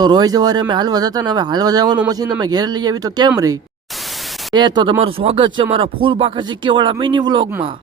તો રોજ સવારે અમે હાલવા જતા ને હવે હાલવા જવાનું મશીન તમે ઘેર લઈ આવી તો કેમ રહી? એ તો તમારું સ્વાગત છે મારા ફૂલ બાકા સિક્કી વાળા મિની વ્લોગમાં.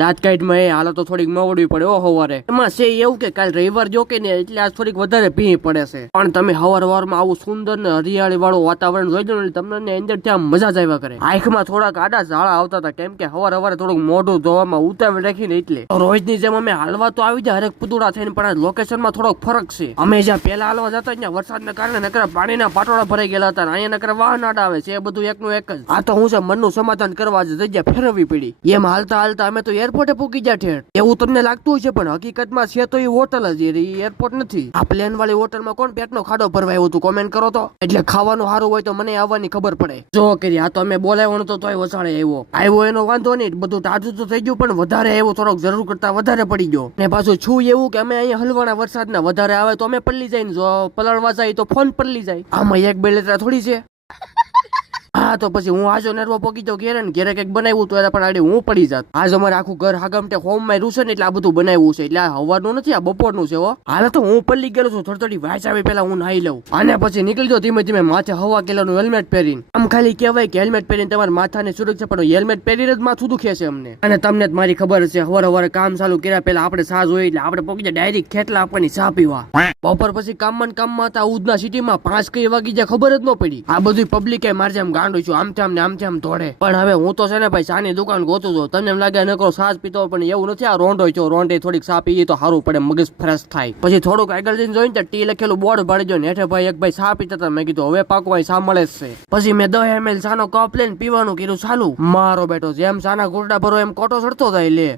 રાજકાઈટમાં એ હાલો તો થોડીક મવડવી પડે ઓ હવારે. એમાં છે એવું કે કાલ રવિવાર જો કે ને એટલે આજ થોડીક વધારે ભીડ પડે છે. પણ તમે હવારમાં આવું સુંદર ને હરિયાળી વાળું વાતાવરણ જોઈ લો ને તમને અંદર ત્યાં મજા જ આવ્યા કરે. આંખમાં થોડાક આડા ઝાડા આવતા હતા કેમ કે હવારે થોડુંક મોઢું ધોવામાં ઉતાવળ રાખીને એટલે રોજની જેમ અમે હાલવા તો આવી જાય હરેક પુતુડા થઈને પણ આ લોકેશનમાં થોડોક ફરક છે. અમે જ્યાં પેલા હાલવા જતા ત્યાં વરસાદના કારણે નકરા પાણીના પાટોળા ભરાઈ ગયેલા હતા. અહીંયા નકરા વાહન આડા આવે છે. એ બધું એકનું એક જ. આ તો હું છે મનનું સમાધાન કરવા જગ્યા ફેરવવી પડી. એમ હાલતા અમે તો એરપોર્ટે પૂકી ગયા ઠેર. એવું તમને લાગતું હોય છે પણ હકીકતમાં છે તો એ હોટલ જ એરપોર્ટ નથી. આ પ્લેન વાળી હોટલમાં કોણ પેટનો ખાડો ભરવા આવ્યું હતું કોમેન્ટ કરો તો. એટલે ખાવાનું સારું હોય તો મને આવવાની ખબર પડે. જો કરી આ તો અમે બોલાવ્યો તો તોય વસાડે આવ્યો એનો વાંધો નહીં. બધું ટાઢું તો થઈ ગયું પણ વધારે આવ્યો થોડોક જરૂર કરતા વધારે પડી ગયો. ને પાછું છું એવું કે અમે અહીંયા હલવાના વરસાદના વધારે આવે તો અમે પલ્લી જાય ને જો પલળવા જાય તો ફોન પલ્લી જાય. આમાં એક બે લેતરા થોડી છે. હા તો પછી હું આજો નરવો પોકી તો ઘેરે ને ઘેરે કઈક બનાવ્યું તો પણ આડી હું પડી જાત. આજ અમારે આખું ઘર હાગમટે હોમ માં રૂસે ને એટલે આ બધું બનાવ્યું છે. એટલે આ હવાનું નથી આ બપોરનું છે. હાલ તો હું પલ્લી ગયેલો છું. થોડી વાંચ આવે પેલા હું નાહી લઉં અને પછી નીકળી જાઉં ધીમે ધીમે માથે હવા કેલાનું હેલ્મેટ પહેરીને. આમ ખાલી કહેવાય કે હેલ્મેટ પહેરીને તમારા માથાને સુરક્ષા પણ હેલ્મેટ પહેરીને જ માથું દુખે છે અમને. અને તમને જ મારી ખબર છે હવારે કામ ચાલુ કર્યા પેલા આપણે ચા જોઈએ એટલે આપણે પોકી જાય ડાયરેક્ટ ખેતલા આપવાની ચા પીવા. બપોર પછી કામમાં હતા ઉધના સિટીમાં 5 કઈ વાગી જાય ખબર જ ન પડી. આ બધું પબ્લિકે મારે જેમ ગાંડું છું આમથી આમ દોડે. પણ હવે હું તો છે ને ભાઈ ચાની દુકાન ગોતું છું. તમને એમ લાગે નકરો સાજ પીતો પણ એવું નથી. આ રોંડો છો રોંડે થોડીક ચા પીએ તો સારું પડે મગજ ફ્રેશ થાય. પછી થોડુંક આગળ જઈને જોઈને ટી લખેલું બોર્ડ ભાડી જો નેઠે ભાઈ એક ભાઈ ચા પીતા હતા. મેં કીધું હવે પાકવા ચા મળે જ છે. પછી મેં 10 ml ચાનો કપ લઈને પીવાનું કીધું ચાલુ. મારો બેટો જેમ ચાના ગોરડા ભરો એમ કોટો ચડતો જાય લે.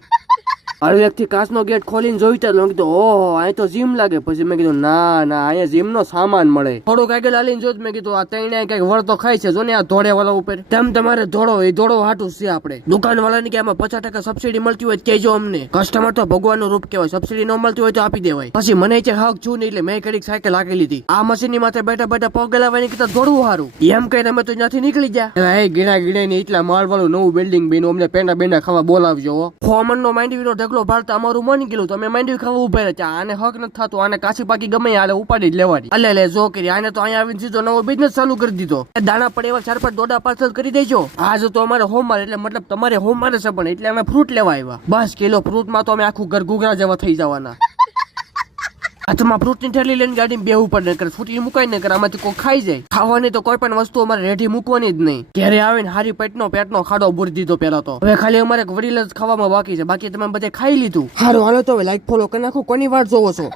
હવે એકથી કાચનો ગેટ ખોલીને જોઈતા મેં કીધું ઓહો અહીં તો જીમ લાગે. પછી મેં કીધું ના અહીંયા જીમ નો સામાન મળે. થોડુંક આગળ હાલીને જોત મેં કીધું આ તઈને કઈક વળતો ખાય છે જો ને આ ધોળે વાળા ઉપર. તેમ તમારે ધોળો એ ધોળો હાટું છે. આપણે દુકાન વાળાને કે આમાં 50% સબસિડી મળતી હોય કહેજો અમને. કસ્ટમર તો ભગવાનનું રૂપ કહેવાય. સબસિડી ન મળતી હોય તો આપી દેવાય. પછી મને છે હક છું નહીં એટલે મેં કડીક સાયકલ હાકી લીધી. આ મશીન ની માથે બેઠા બેઠા પગ ગલાવાની કરતા દોડવું સારું એમ કહીને અમે તો ત્યાંથી નીકળી ગયા. ગીણા ને એટલા માળ વાળું નવું બિલ્ડિંગ બન્યું. અમને પેંડા બેંડા ખાવા બોલાવજો. ફોમન નો માંડવીનો ઢગલો ભારતા અમારું મની ગયેલું તો અમે માંડવી ખાવા ઉભા રહ્યા. આને હક નથી થતું. આને કાચી પાકી ગમે હાલે ઉપાડી જ લેવાની. અલે જો કરી આને તો અહીંયા આવીને સીધો નવો બિઝનેસ ચાલુ કરી દીધો. દાણા પડે એવા 4-5 દોડા પાર્સલ કરી દેજો. આજ તો અમારે હોમવાર એટલે મતલબ તમારે હોમવાર છે પણ એટલે અમે ફ્રૂટ લેવા આવ્યા. બસ કિલો ફ્રૂટમાં તો અમે આખું ઘર ઘૂઘરા જેવા થઈ જવાના. હાથમાં ફ્રૂટ ની થેલી લઈને ગાડીમાં બેહવું પડે નકર ફૂટી મુકાઈ ને કર આમાંથી કોઈ ખાઈ જાય. ખાવાની તો કોઈ પણ વસ્તુ અમારે રેડી મૂકવાની જ નહીં. ઘરે આવીને હારી પેટનો ખાડો બોરી દીધો પેલા તો. હવે ખાલી અમારે વડીલ જ ખાવામાં બાકી છે. બાકી તમે બધે ખાઈ લીધું. સારું હાલો તો હવે લાઈક ફોલો કરી નાખો. કોની વાત જોવો છો?